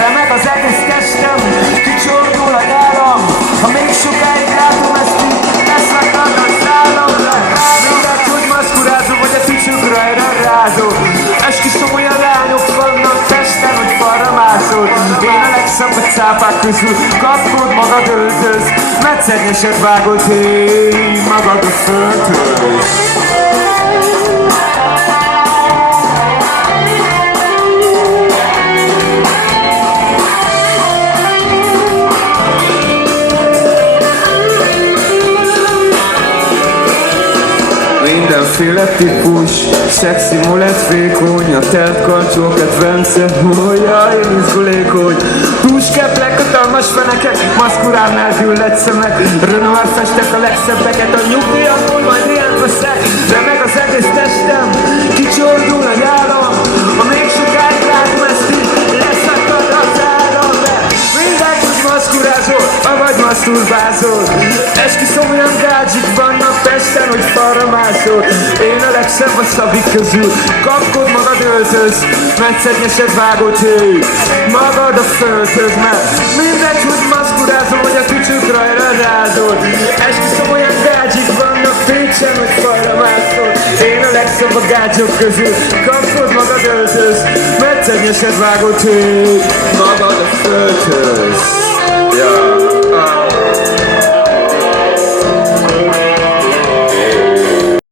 Remeg az egész testem, kicsordul a nyálam. Ha még sokáig látom ezt így, leszakad a szállam. Mindegy, hogy maszkurázom, vagy a tücsökre rázom. Esküszöm, olyan lányok vannak testen, hogy falra mászol. Én a legszebb a cápák közül, kapkod magad öltöz, mert szennyeset vágod, hé, magad a földhöz. Mindenféle típus, szexi mulett vékony, a telt karcsó kedvence, jaj, izgulékony. Dúskeplek, hatalmas fenekek, maszkurálnál gyűllet szemek, Renoir festek a legszebbeket, a nyugdíjakból majd ilyen veszek. Remeg az egész testem, kicsordul a nyálam, ha még sokáig látom ezt így, leszakad az állam. Mindegy, hogy maszkurázol, vagy maszturbázol. Esküszöm, olyan gádzsik vannak Pesten, hogy falra mászol. Én a legszebb a szavik közül, kapkod magad öltöz, mert szegnyesed vágod, hé, magad a földhöz. Mert mindegy, hogy maszkurázol, vagy a tücsökre rázol. Esküszöm, olyan gádzsik vannak Pécsen, hogy falra mászol. Én a legszebb a gádzsok közül, kapkod magad öltöz, mert szegnyesed vágod, hé, magad a földhöz. Yeah.